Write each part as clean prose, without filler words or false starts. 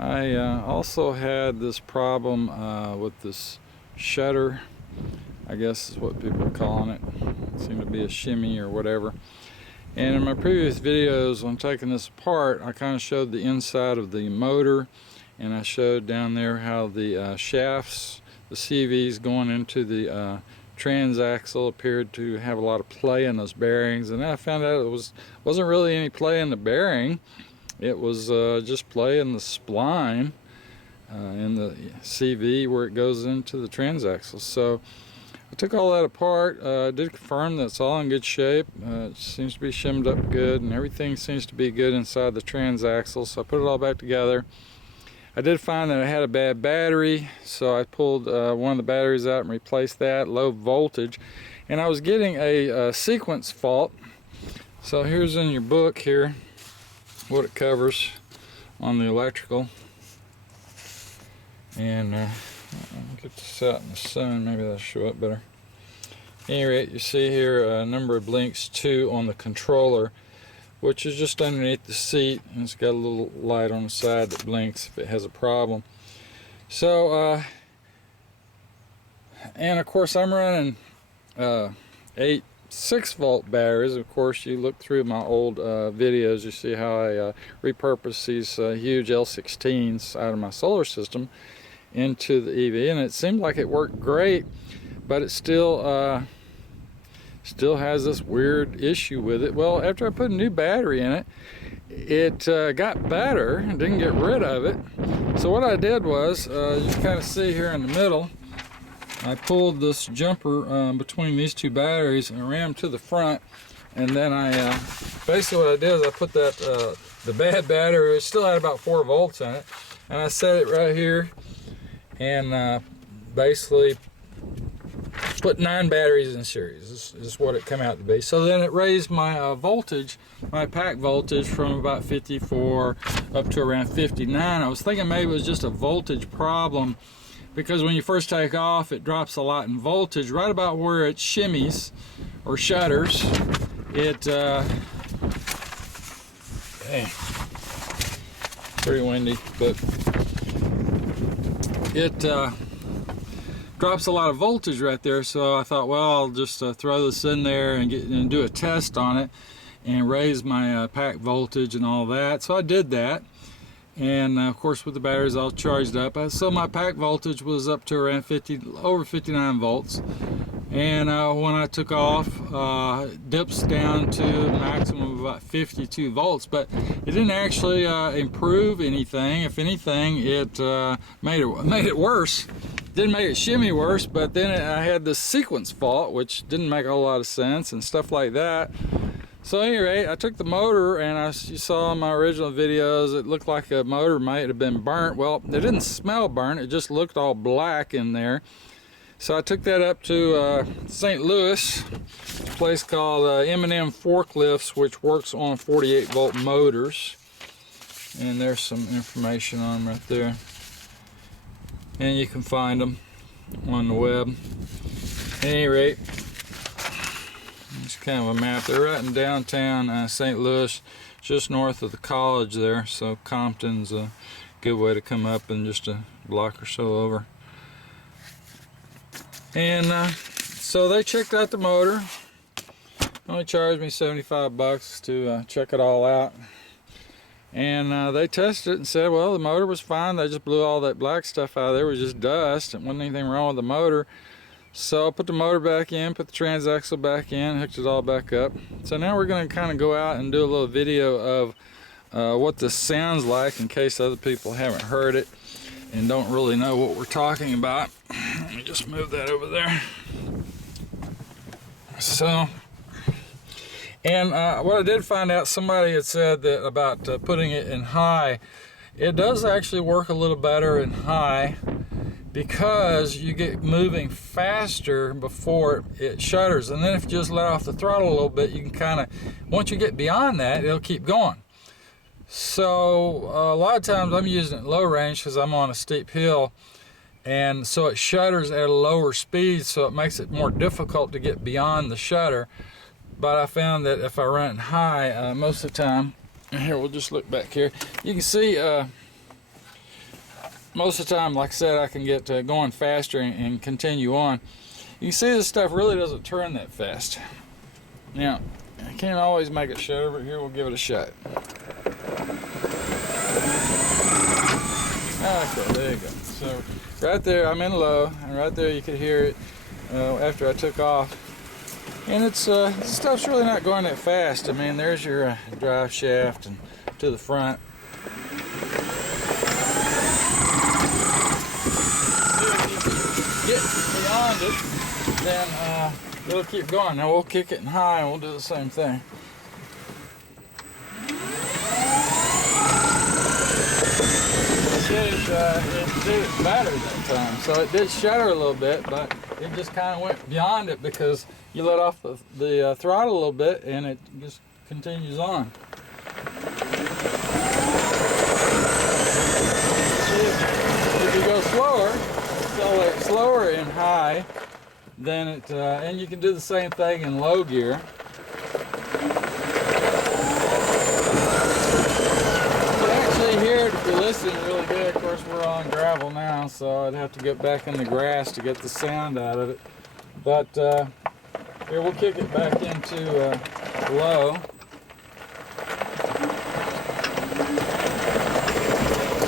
I also had this problem with this shudder, I guess is what people are calling it. It seemed to be a shimmy or whatever. And in my previous videos on taking this apart, I kind of showed the inside of the motor, and I showed down there how the shafts, the CVs going into the transaxle appeared to have a lot of play in those bearings, and then I found out it wasn't really any play in the bearing. It was just play in the spline in the CV where it goes into the transaxle. So I took all that apart. I did confirm that it's all in good shape. It seems to be shimmed up good, and everything seems to be good inside the transaxle. So I put it all back together. I did find that I had a bad battery, so I pulled one of the batteries out and replaced that, low voltage. And I was getting a sequence fault. So here's in your book here what it covers on the electrical. And I'll get this out in the sun, maybe that'll show up better. At any rate, you see here a number of blinks 2 on the controller, which is just underneath the seat, and it's got a little light on the side that blinks if it has a problem. So and of course I'm running 8 6-volt batteries. Of course, you look through my old videos, you see how I repurpose these huge L16s out of my solar system into the EV, and it seemed like it worked great, but it still has this weird issue with it. Well, after I put a new battery in it, it got better and didn't get rid of it. So what I did was, you can kind of see here in the middle, I pulled this jumper between these 2 batteries and ran them to the front, and then I basically what I did is I put that the bad battery, it still had about 4 volts in it, and I set it right here and basically put 9 batteries in series. This is what it came out to be. So then it raised my voltage, my pack voltage, from about 54 up to around 59. I was thinking maybe it was just a voltage problem, because when you first take off it drops a lot in voltage. Right about where it shimmies or shudders, it pretty windy, but it drops a lot of voltage right there. So I thought, well, I'll just throw this in there and do a test on it and raise my pack voltage and all that. So I did that, and of course with the batteries all charged up, so my pack voltage was up to around over 59 volts. And when I took off, it dips down to a maximum of about 52 volts, but it didn't actually improve anything. If anything, it made it worse. Didn't make it shimmy worse, but then I had this sequence fault, which didn't make a whole lot of sense and stuff like that. So at any rate, I took the motor, and you saw in my original videos, it looked like a motor might have been burnt. Well, it didn't smell burnt, it just looked all black in there. So I took that up to St. Louis, a place called M&M Forklifts, which works on 48 volt motors. And there's some information on them right there. And you can find them on the web. At any rate, it's kind of a map. They're right in downtown St. Louis, just north of the college there. So Compton's a good way to come up, and just a block or so over. And so they checked out the motor. Only charged me 75 bucks to check it all out. And they tested it and said, well, the motor was fine. They just blew all that black stuff out of there. It was just dust. It wasn't anything wrong with the motor. So I put the motor back in, put the transaxle back in, hooked it all back up. So now we're going to kind of go out and do a little video of what this sounds like, in case other people haven't heard it and don't really know what we're talking about. Let me just move that over there. So, and what I did find out, somebody had said that about putting it in high. It does actually work a little better in high, because you get moving faster before it shudders. And then if you just let off the throttle a little bit, you can kind of, once you get beyond that, it'll keep going. So a lot of times I'm using it low range because I'm on a steep hill, and so it shudders at a lower speed, so it makes it more difficult to get beyond the shudder. But I found that if I run it high, most of the time, and here we'll just look back here, you can see most of the time, like I said, I can get going faster and continue on. You can see this stuff really doesn't turn that fast. Now, I can't always make it shudder, but here we'll give it a shot. Okay, there you go. So right there, I'm in low, and right there you could hear it after I took off. And it's this stuff's really not going that fast. I mean, there's your drive shaft and to the front. Get beyond it, then it'll keep going. Now we'll kick it in high and we'll do the same thing. It did better that time, so it did shudder a little bit, but it just kind of went beyond it because you let off the throttle a little bit and it just continues on. If you go slower, accelerate slower in high, then it, and you can do the same thing in low gear. You can actually hear it if you listen really good. Of course, we're on gravel now, so I'd have to get back in the grass to get the sound out of it. But here, we'll kick it back into low.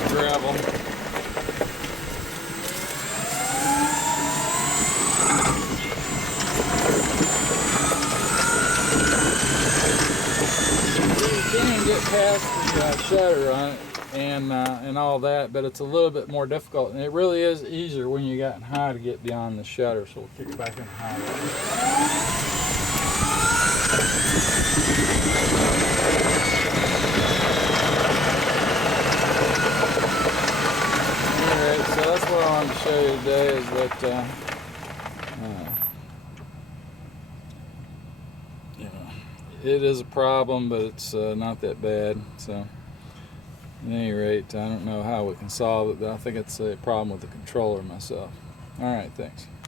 Gravel. You can get past the shudder on it and all that, but it's a little bit more difficult, and it really is easier when you got in high to get beyond the shudder. So we'll kick it back in high. Alright, so that's what I wanted to show you today, is that you know, it is a problem, but it's not that bad. So at any rate, I don't know how we can solve it, but I think it's a problem with the controller myself. Alright, thanks.